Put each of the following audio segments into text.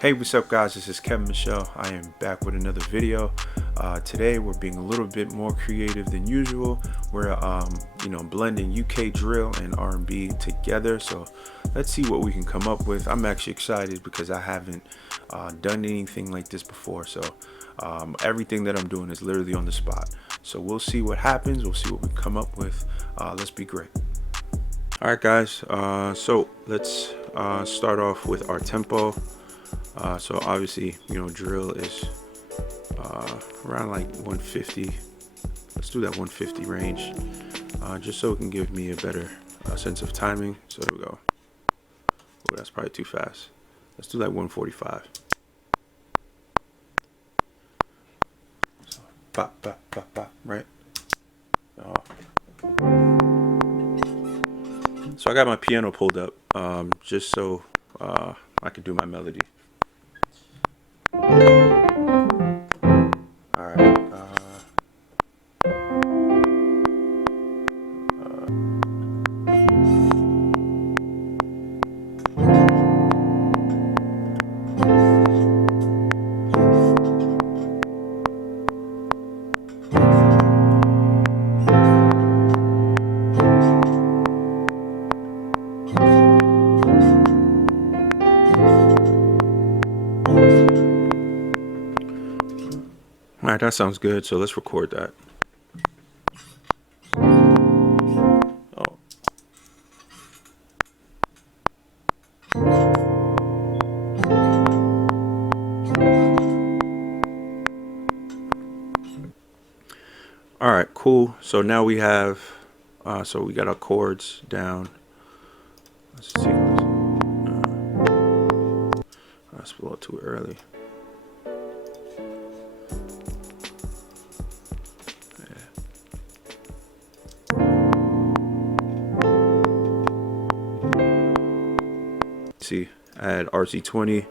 Hey, what's up guys, this is Kevin Michel. I am back with another video. Today we're being a little bit more creative than usual. We're blending UK Drill and R&B together. So let's see what we can come up with. I'm actually excited because I haven't done anything like this before. So everything that I'm doing is literally on the spot. So we'll see what happens. We'll see what we come up with. Let's be great. All right guys, so let's start off with our tempo. So obviously, drill is around like 150. Let's do that 150 range, just so it can give me a better sense of timing. So there we go. Oh, that's probably too fast. Let's do like 145. So, pop, pop, pop, pop, right? So I got my piano pulled up, just so I can do my melody. All right, that sounds good. So let's record that. Oh. All right, cool. So now we have, so we got our chords down. Let's see. That's a little too early. See, add RC20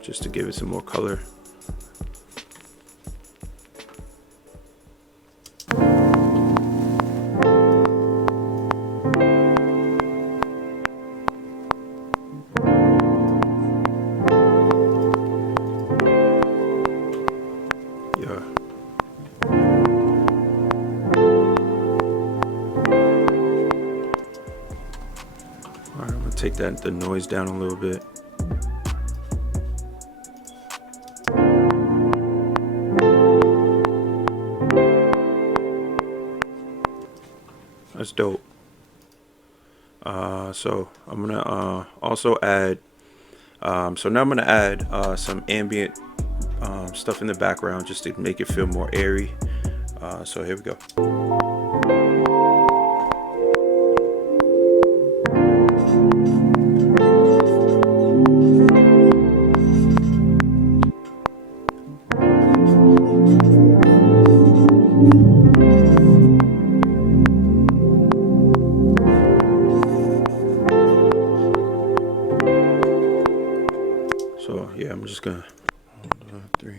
just to give it some more color. Take the noise down a little bit. That's dope. So I'm gonna also add, so now I'm gonna add some ambient stuff in the background just to make it feel more airy. So here we go. So yeah, I'm just gonna 1, 2, 3.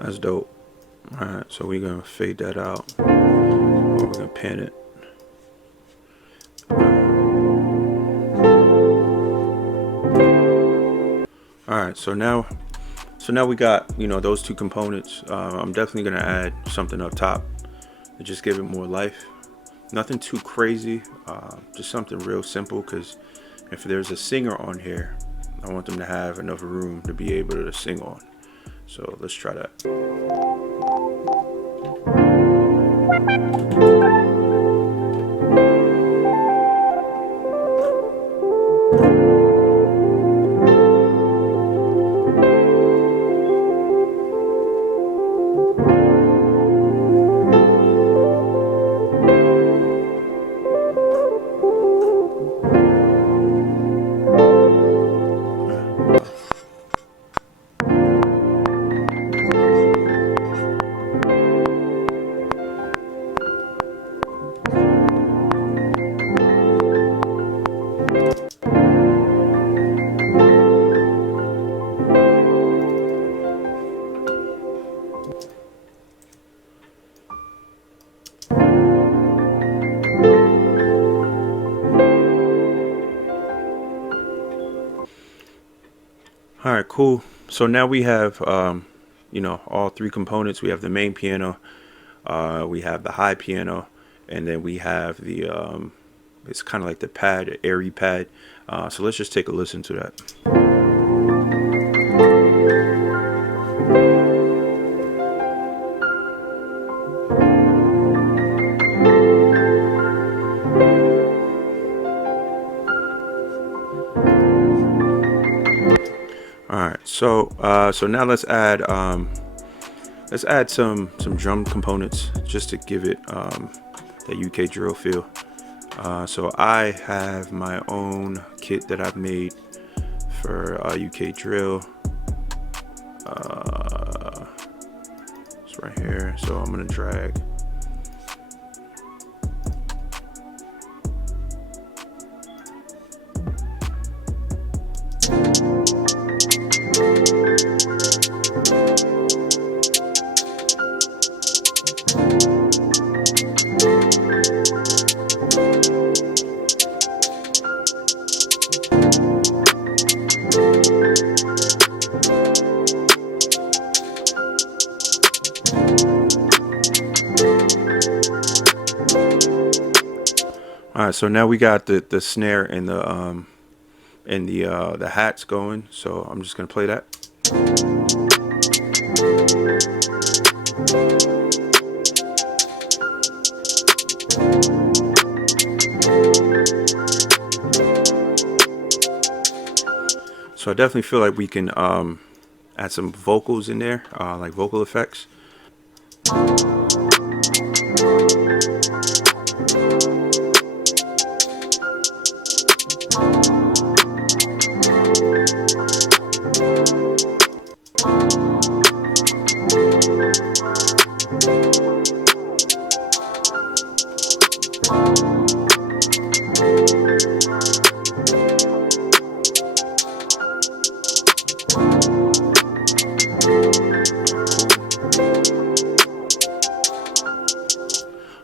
That's dope. All right, so we're gonna fade that out, or we're gonna pan it. All right, so now we got those two components. I'm definitely gonna add something up top to just give it more life. Nothing too crazy, just something real simple. Because if there's a singer on here, I want them to have enough room to be able to sing on. So let's try that. right, cool. So now we have, all three components. We have the main piano, we have the high piano, and then we have the, it's kind of like the pad, airy pad. So let's just take a listen to that. All right, so now let's add some drum components just to give it that UK drill feel. So I have my own kit that I've made for UK drill. It's right here. So I'm gonna drag. All right, so now we got the snare and the hats going. So I'm just gonna play that. So I definitely feel like we can add some vocals in there, like vocal effects.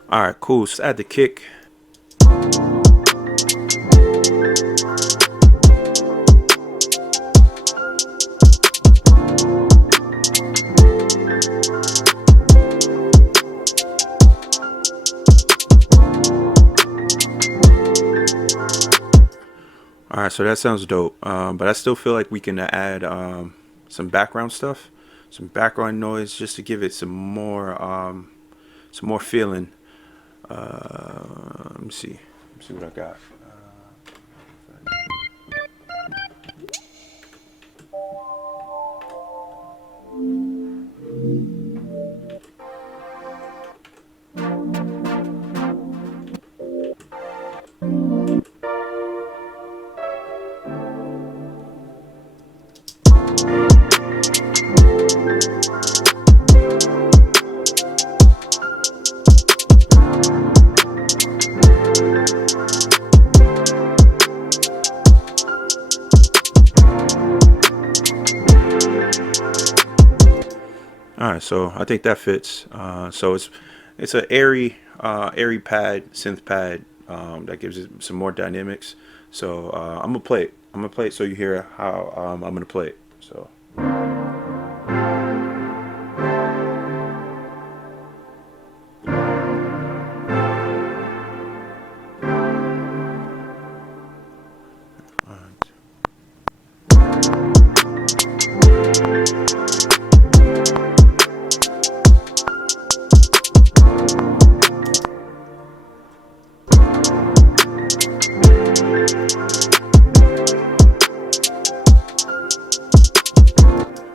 All right, cool. So add the kick. All right, so that sounds dope. But I still feel like we can add some background stuff, some background noise, just to give it some more feeling. Let me see. Let me see what I got. All right, so I think that fits. So it's an airy pad, synth pad that gives it some more dynamics. So I'm gonna play it. I'm gonna play it so you hear how I'm gonna play it. So.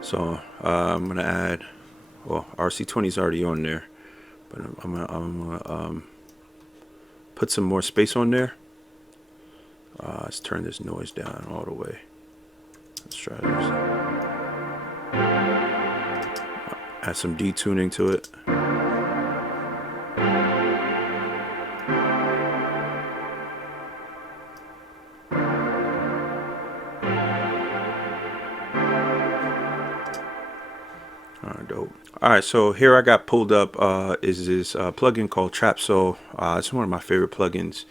So I'm gonna add, well, RC20 is already on there, but I'm gonna put some more space on there. Let's turn this noise down all the way. Let's try this. Add some detuning to it. Dope. All right, so here I got pulled up is this plugin called Trap Soul. It's one of my favorite plugins,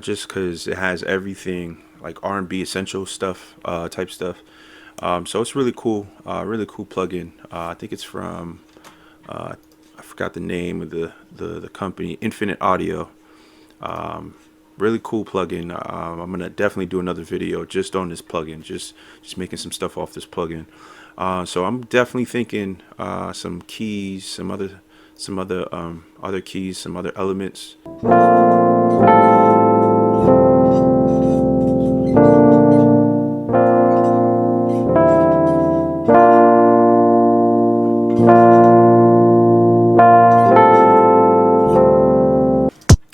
just because it has everything like R&B essential stuff, type stuff. So it's really cool plugin. I think it's from I forgot the name of the company, Infinite Audio. Really cool plugin. I'm gonna definitely do another video just on this plugin, just making some stuff off this plugin. So I'm definitely thinking some keys, some other keys, some other elements.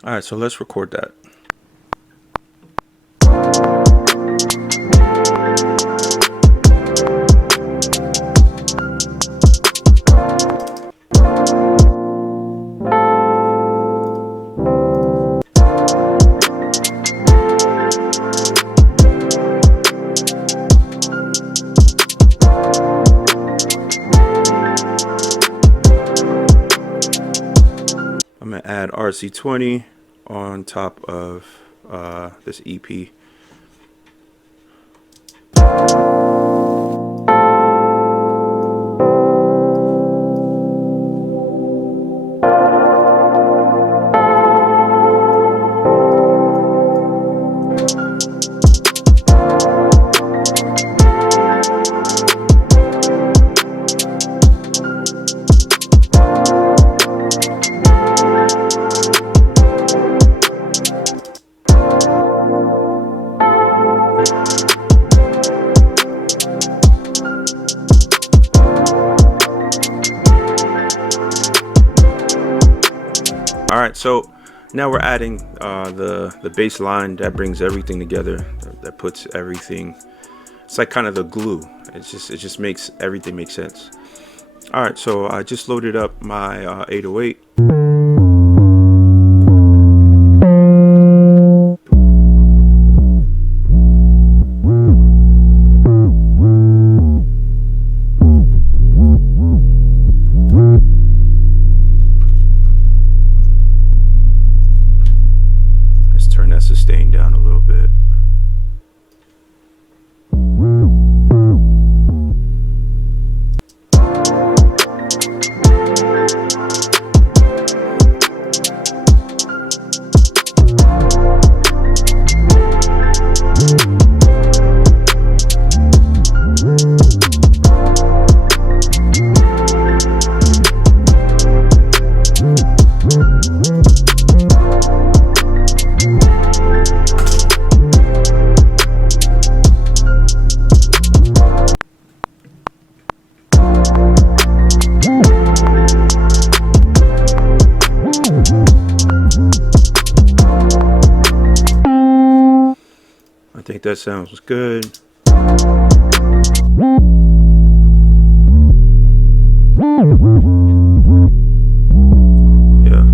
All right, so let's record that. I'm gonna add RC20 on top of this EP. All right, so now we're adding the bass line that brings everything together, that puts everything. It's like kind of the glue. It just makes everything make sense. All right, so I just loaded up my 808. Sustain down a little bit. I think that sounds good. Yeah.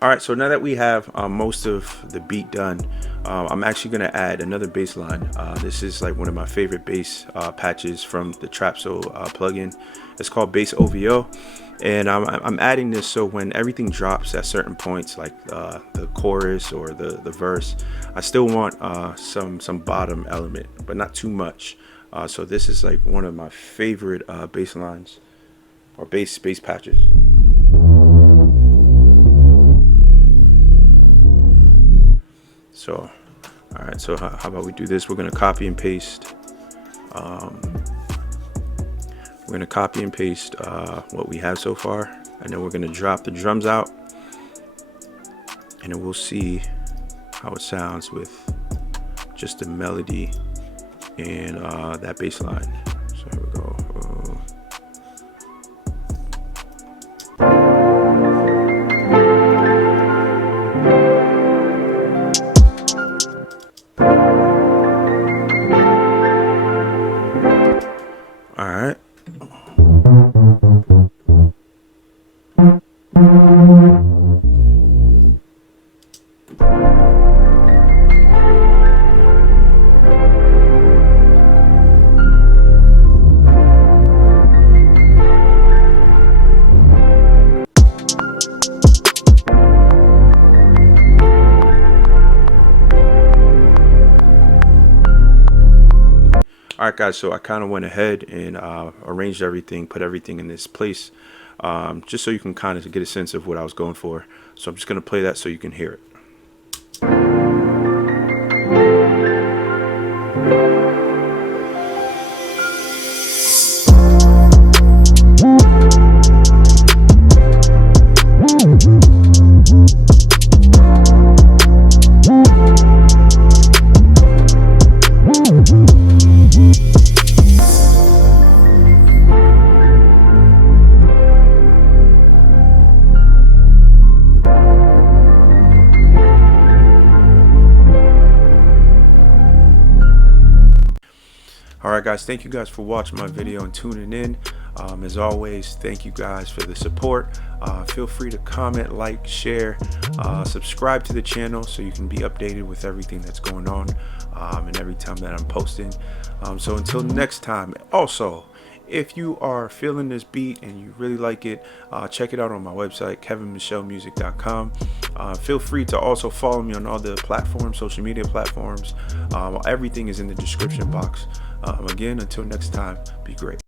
All right, so now that we have most of the beat done, I'm actually going to add another bass line. This is like one of my favorite bass patches from the Trapso plugin. It's called Bass OVO, and I'm adding this so when everything drops at certain points, like the chorus or the verse, I still want some bottom element, but not too much. So this is like one of my favorite bass lines or bass patches. So, all right, so how about we do this? We're gonna copy and paste. We're gonna copy and paste what we have so far, and then we're gonna drop the drums out, and then we'll see how it sounds with just the melody and that bass line. So here we go. All right. right, guys, so I kind of went ahead and arranged everything, put everything in this place, just so you can kind of get a sense of what I was going for. So I'm just going to play that so you can hear it. Alright guys, thank you guys for watching my video and tuning in. As always, thank you guys for the support. Feel free to comment, like, share, subscribe to the channel so you can be updated with everything that's going on and every time that I'm posting. So until next time, also, if you are feeling this beat and you really like it, check it out on my website, kevinmichelmusic.com. Feel free to also follow me on all the platforms, social media platforms. Everything is in the description box. Again, until next time, be great.